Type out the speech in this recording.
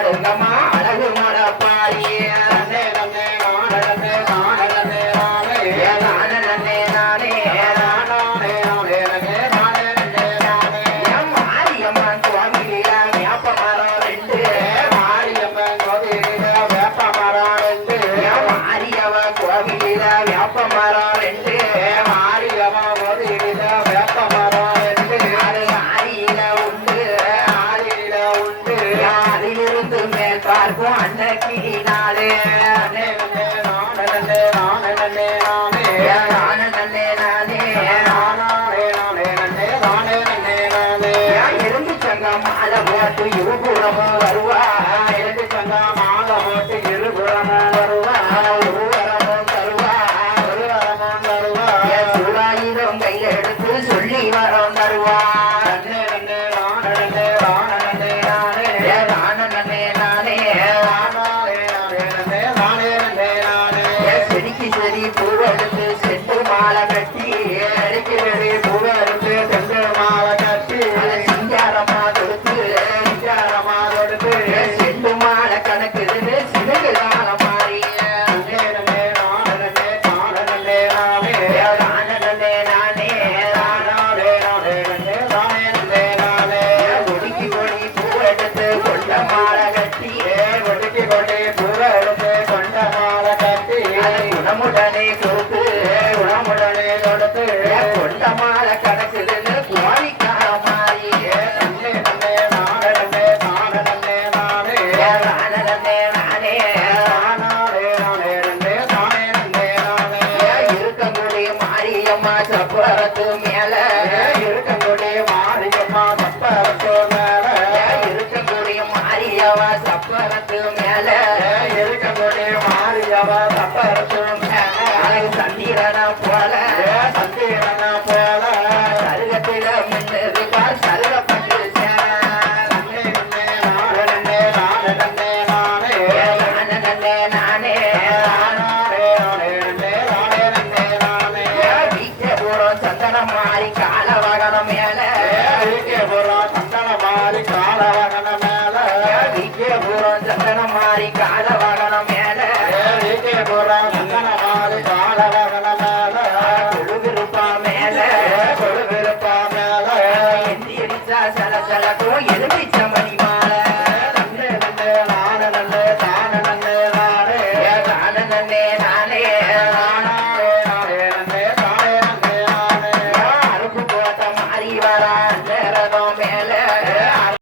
அழகம்மா அழகு மடப்பாரியே வேப்ப மரம் ரெண்டு. தங்க மாலை போட்டு இருபுறமும் வருவா. எனக்கு தங்க மாலை போட்டு இருபு பத்து மேல. இருக்கக்கூடிய மாரியம்மா சப்பரத்து மேல. சப்பரத்து மேல. இருக்க சந்தன மாறி காலவகன மேல புறம் சந்தன மாறி காலவகன மேல. புறம் சந்தன மாறி காலவகன மேல. புறம்